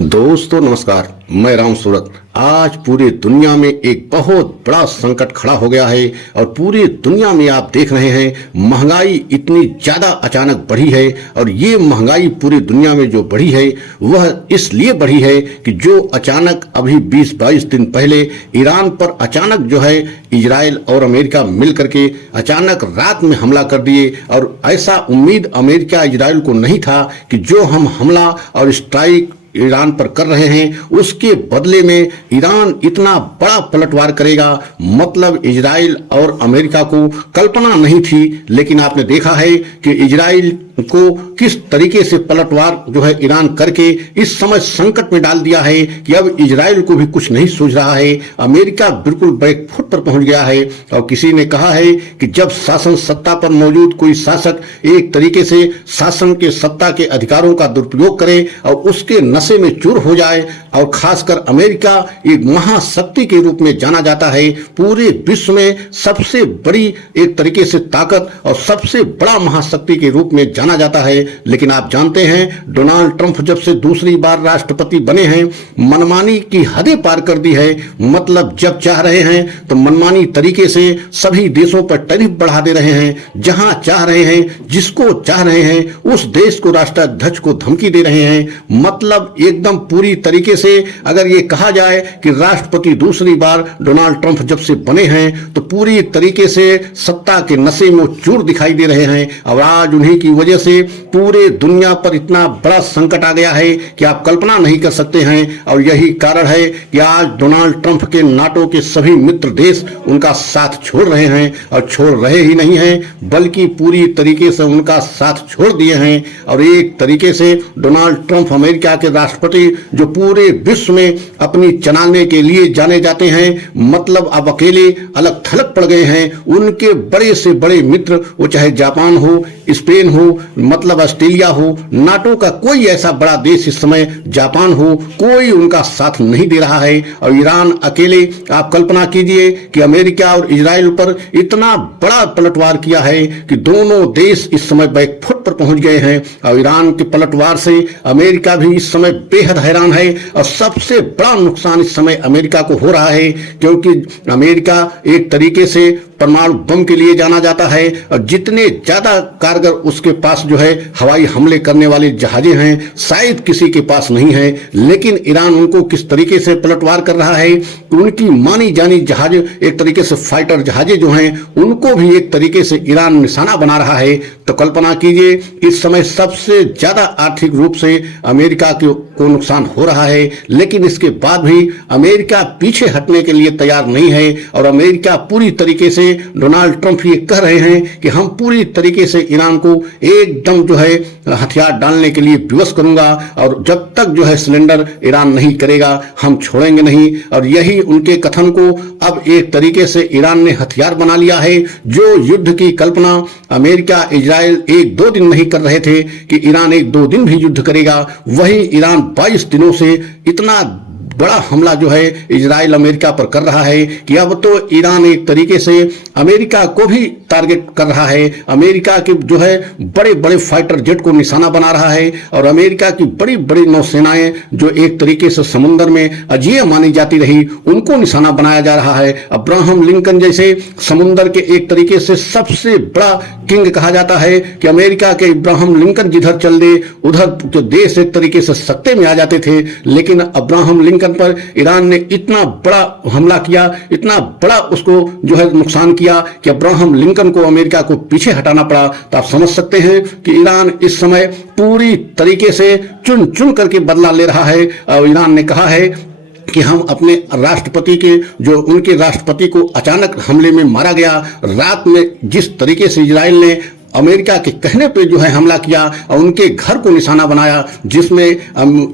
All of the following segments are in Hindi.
दोस्तों नमस्कार, मैं राम सूरत। आज पूरी दुनिया में एक बहुत बड़ा संकट खड़ा हो गया है और पूरी दुनिया में आप देख रहे हैं महंगाई इतनी ज्यादा अचानक बढ़ी है। और ये महंगाई पूरी दुनिया में जो बढ़ी है वह इसलिए बढ़ी है कि जो अचानक अभी 20-22 दिन पहले ईरान पर अचानक जो है इजराइल और अमेरिका मिल करके अचानक रात में हमला कर दिए। और ऐसा उम्मीद अमेरिका इजराइल को नहीं था कि जो हम हमला और स्ट्राइक ईरान पर कर रहे हैं उसके बदले में ईरान इतना बड़ा पलटवार करेगा, मतलब इजराइल और अमेरिका को कल्पना नहीं थी। लेकिन आपने देखा है कि इजराइल को किस तरीके से पलटवार जो है ईरान करके इस समय संकट में डाल दिया है कि अब इजराइल को भी कुछ नहीं सूझ रहा है। अमेरिका बिल्कुल बैकफुट पर पहुंच गया है। और किसी ने कहा है कि जब शासन सत्ता पर मौजूद कोई शासक एक तरीके से शासन के सत्ता के अधिकारों का दुरुपयोग करे और उसके नशे में चूर हो जाए, और खासकर अमेरिका एक महाशक्ति के रूप में जाना जाता है, पूरे विश्व में सबसे बड़ी एक तरीके से ताकत और सबसे बड़ा महाशक्ति के रूप में जाना जाता है। लेकिन आप जानते हैं डोनाल्ड ट्रंप जब से दूसरी बार राष्ट्रपति बने हैं मनमानी की हदें पार कर दी है। मतलब जब चाह रहे हैं तो मनमानी तरीके से सभी देशों पर टैरिफ बढ़ा दे रहे हैं, जहां चाह रहे हैं जिसको चाह रहे हैं उस देश को राष्ट्राध्यक्ष को धमकी दे रहे हैं। मतलब एकदम पूरी तरीके से अगर ये कहा जाए कि राष्ट्रपति दूसरी बार डोनाल्ड ट्रंप जब से बने हैं तो पूरी तरीके से सत्ता के नशे में चूर दिखाई दे रहे हैं। और आज उन्हीं की वजह से पूरे दुनिया पर इतना बड़ा संकट आ गया है कि आप कल्पना नहीं कर सकते हैं। और यही कारण है कि आज डोनाल्ड ट्रंप के नाटो के सभी मित्र देश उनका साथ छोड़ रहे हैं, और छोड़ रहे ही नहीं हैं बल्कि पूरी तरीके से उनका साथ छोड़ दिए हैं। और एक तरीके से डोनाल्ड ट्रंप अमेरिका के राष्ट्रपति जो पूरे विश्व में अपनी चलाने के लिए जाने जाते हैं, मतलब अब अकेले अलग थलग पड़ गए हैं। उनके बड़े से बड़े मित्र, वो चाहे जापान हो, स्पेन हो, मतलब ऑस्ट्रेलिया हो, नाटो का कोई ऐसा बड़ा देश इस समय जापान हो, कोई उनका साथ नहीं दे रहा है। और ईरान अकेले, आप कल्पना कीजिए कि अमेरिका और इजराइल पर इतना बड़ा पलटवार किया है कि दोनों देश इस समय बैकफुट पर पहुंच गए हैं। और ईरान के पलटवार से अमेरिका भी इस समय बेहद हैरान है। और सबसे बड़ा नुकसान इस समय अमेरिका को हो रहा है, क्योंकि अमेरिका एक तरीके से परमाणु बम के लिए जाना जाता है, और जितने ज्यादा कारगर उसके पास जो है हवाई हमले करने वाले जहाजें हैं शायद किसी के पास नहीं है। लेकिन ईरान उनको किस तरीके से पलटवार कर रहा है, उनकी मानी जानी जहाज, एक तरीके से फाइटर जहाजें जो हैं उनको भी एक तरीके से ईरान निशाना बना रहा है। तो कल्पना कीजिए इस समय सबसे ज्यादा आर्थिक रूप से अमेरिका को नुकसान हो रहा है। लेकिन इसके बाद भी अमेरिका पीछे हटने के लिए तैयार नहीं है। और अमेरिका पूरी तरीके से, डोनाल्ड ट्रंप ये कह रहे हैं कि हम पूरी तरीके से ईरान को एकदम जो है हथियार डालने के लिए विवश करूंगा, और जब तक जो है सिलेंडर ईरान नहीं करेगा हम छोड़ेंगे नहीं। और यही उनके कथन को अब एक तरीके से ईरान ने हथियार बना लिया है। जो युद्ध की कल्पना अमेरिका इजराइल 1-2 दिन नहीं कर रहे थे कि ईरान 1-2 दिन भी युद्ध करेगा, वही ईरान 22 दिनों से इतना बड़ा हमला जो है इजराइल अमेरिका पर कर रहा है कि अब तो ईरान एक तरीके से अमेरिका को भी टारगेट कर रहा है। अमेरिका के जो है बड़े बड़े फाइटर जेट को निशाना बना रहा है, और अमेरिका की बड़ी बड़ी नौसेनाएं जो एक तरीके से समुद्र में अजेय मानी जाती रही उनको निशाना बनाया जा रहा है। अब्राहम लिंकन जैसे समुद्र के एक तरीके से सबसे बड़ा किंग कहा जाता है कि अमेरिका के अब्राहम लिंकन जिधर चल दे उधर जो देश एक तरीके से सत्ते में आ जाते थे। लेकिन अब्राहम लिंकन पर ईरान ने इतना बड़ा हमला किया, इतना बड़ा उसको जो है नुकसान किया कि अब्राहम लिंकन को अमेरिका को पीछे हटाना पड़ा। तो आप समझ सकते हैं कि ईरान इस समय पूरी तरीके से चुन चुन करके बदला ले रहा है। और ईरान ने कहा है कि हम अपने राष्ट्रपति के, जो उनके राष्ट्रपति को अचानक हमले में मारा गया, रात में जिस तरीके से इजराइल ने अमेरिका के कहने पे जो है हमला किया और उनके घर को निशाना बनाया, जिसमें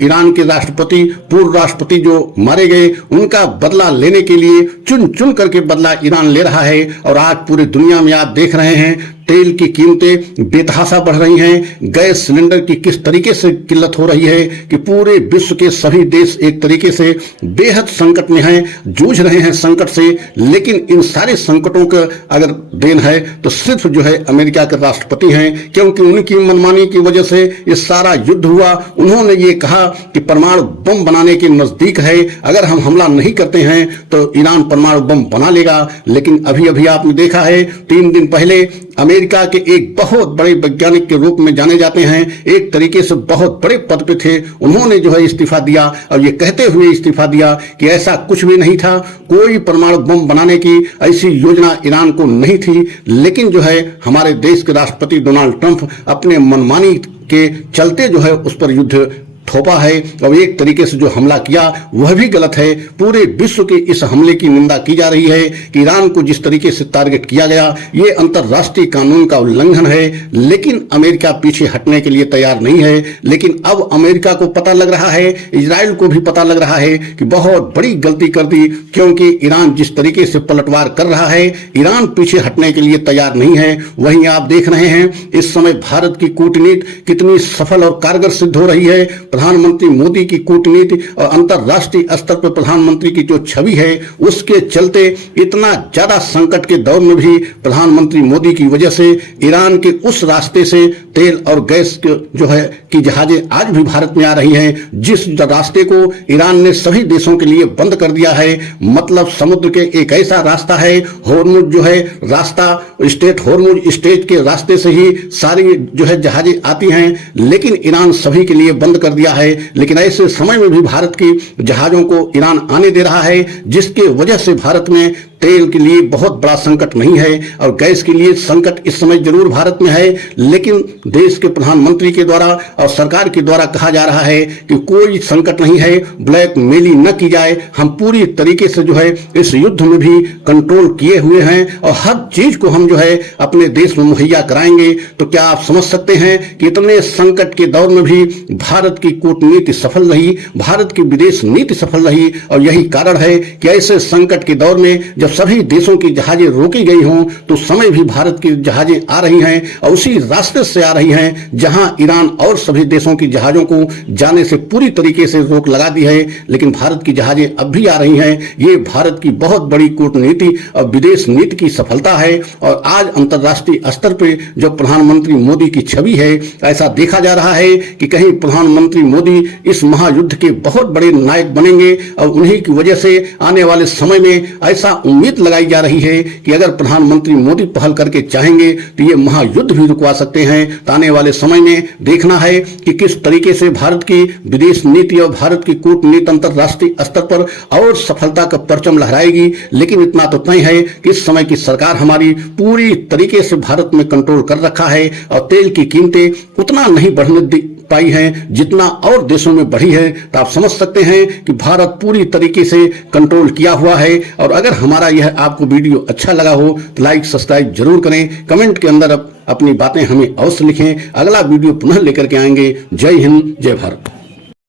ईरान के राष्ट्रपति, पूर्व राष्ट्रपति जो मारे गए, उनका बदला लेने के लिए चुन चुन करके बदला ईरान ले रहा है। और आज पूरी दुनिया में आप देख रहे हैं तेल की कीमतें बेतहाशा बढ़ रही हैं, गैस सिलेंडर की किस तरीके से किल्लत हो रही है कि पूरे विश्व के सभी देश एक तरीके से बेहद संकट में हैं, जूझ रहे हैं संकट से। लेकिन इन सारे संकटों का अगर देन है तो सिर्फ जो है अमेरिका के राष्ट्रपति हैं, क्योंकि उनकी मनमानी की वजह से ये सारा युद्ध हुआ। उन्होंने ये कहा कि परमाणु बम बनाने के नजदीक है, अगर हम हमला नहीं करते हैं तो ईरान परमाणु बम बना लेगा। लेकिन अभी अभी आपने देखा है 3 दिन पहले अमेरिका के एक बहुत बड़े वैज्ञानिक के रूप में जाने जाते हैं, एक तरीके से बहुत बड़े पद पे थे, उन्होंने जो है इस्तीफा दिया और ये कहते हुए इस्तीफा दिया कि ऐसा कुछ भी नहीं था, कोई परमाणु बम बनाने की ऐसी योजना ईरान को नहीं थी। लेकिन जो है हमारे देश के राष्ट्रपति डोनाल्ड ट्रंप अपने मनमानी के चलते जो है उस पर युद्ध थोपा है और एक तरीके से जो हमला किया वह भी गलत है। पूरे विश्व के इस हमले की निंदा की जा रही है कि ईरान को जिस तरीके से टारगेट किया गया ये अंतर्राष्ट्रीय कानून का उल्लंघन है। लेकिन अमेरिका पीछे हटने के लिए तैयार नहीं है। लेकिन अब अमेरिका को पता लग रहा है, इजराइल को भी पता लग रहा है कि बहुत बड़ी गलती कर दी, क्योंकि ईरान जिस तरीके से पलटवार कर रहा है ईरान पीछे हटने के लिए तैयार नहीं है। वहीं आप देख रहे हैं इस समय भारत की कूटनीति कितनी सफल और कारगर सिद्ध हो रही है। प्रधानमंत्री मोदी की कूटनीति और अंतर्राष्ट्रीय स्तर पर प्रधानमंत्री की जो छवि है उसके चलते इतना ज्यादा संकट के दौर में भी प्रधानमंत्री मोदी की वजह से ईरान के उस रास्ते से तेल और गैस जो है की जहाजें आज भी भारत में आ रही हैं, जिस रास्ते को ईरान ने सभी देशों के लिए बंद कर दिया है। मतलब समुद्र के एक ऐसा रास्ता है, होर्मुज जो है रास्ता होर्मुज स्टेट के रास्ते से ही सारी जो है जहाजें आती हैं, लेकिन ईरान सभी के लिए बंद कर दिया है। लेकिन ऐसे समय में भी भारत की जहाजों को ईरान आने दे रहा है, जिसके वजह से भारत में तेल के लिए बहुत बड़ा संकट नहीं है और गैस के लिए संकट इस समय जरूर भारत में है। लेकिन देश के प्रधानमंत्री के द्वारा और सरकार के द्वारा कहा जा रहा है कि कोई संकट नहीं है, ब्लैकमेलिंग न की जाए, हम पूरी तरीके से जो है इस युद्ध में भी कंट्रोल किए हुए हैं और हर चीज को हम जो है अपने देश में मुहैया कराएंगे। तो क्या आप समझ सकते हैं कि इतने संकट के दौर में भी भारत की कूटनीति सफल रही, भारत की विदेश नीति सफल रही। और यही कारण है कि ऐसे संकट के दौर में जब सभी देशों की जहाजें रोकी गई हों तो समय भी भारत की जहाजें आ रही हैं और उसी रास्ते से आ रही हैं जहां ईरान और सभी देशों की जहाजों को जाने से पूरी तरीके से रोक लगा दी है। लेकिन भारत की जहाजें अब भी आ रही हैं। ये भारत की बहुत बड़ी कूटनीति और विदेश नीति की सफलता है। और आज अंतर्राष्ट्रीय स्तर पर जो प्रधानमंत्री मोदी की छवि है, ऐसा देखा जा रहा है कि कहीं प्रधानमंत्री मोदी इस महायुद्ध के बहुत बड़े नायक बनेंगे और उन्हीं की वजह से आने वाले समय में ऐसा उम्मीद लगाई जा रही है कि अगर प्रधानमंत्री मोदी पहल करके चाहेंगे तो ये महायुद्ध भी रुकवा सकते हैं। तो आने वाले समय में देखना है कि किस तरीके से भारत की विदेश नीति और भारत की कूटनीति अंतर्राष्ट्रीय स्तर पर और सफलता का परचम लहराएगी। लेकिन इतना तो तय है कि इस समय की सरकार हमारी पूरी तरीके से भारत में कंट्रोल कर रखा है और तेल की कीमतें उतना नहीं बढ़ने पाई हैं जितना और देशों में बढ़ी है। तो आप समझ सकते हैं कि भारत पूरी तरीके से कंट्रोल किया हुआ है। और अगर हमारा यह आपको वीडियो अच्छा लगा हो तो लाइक सब्सक्राइब जरूर करें, कमेंट के अंदर अपनी बातें हमें अवश्य लिखें। अगला वीडियो पुनः लेकर के आएंगे। जय हिंद, जय भारत।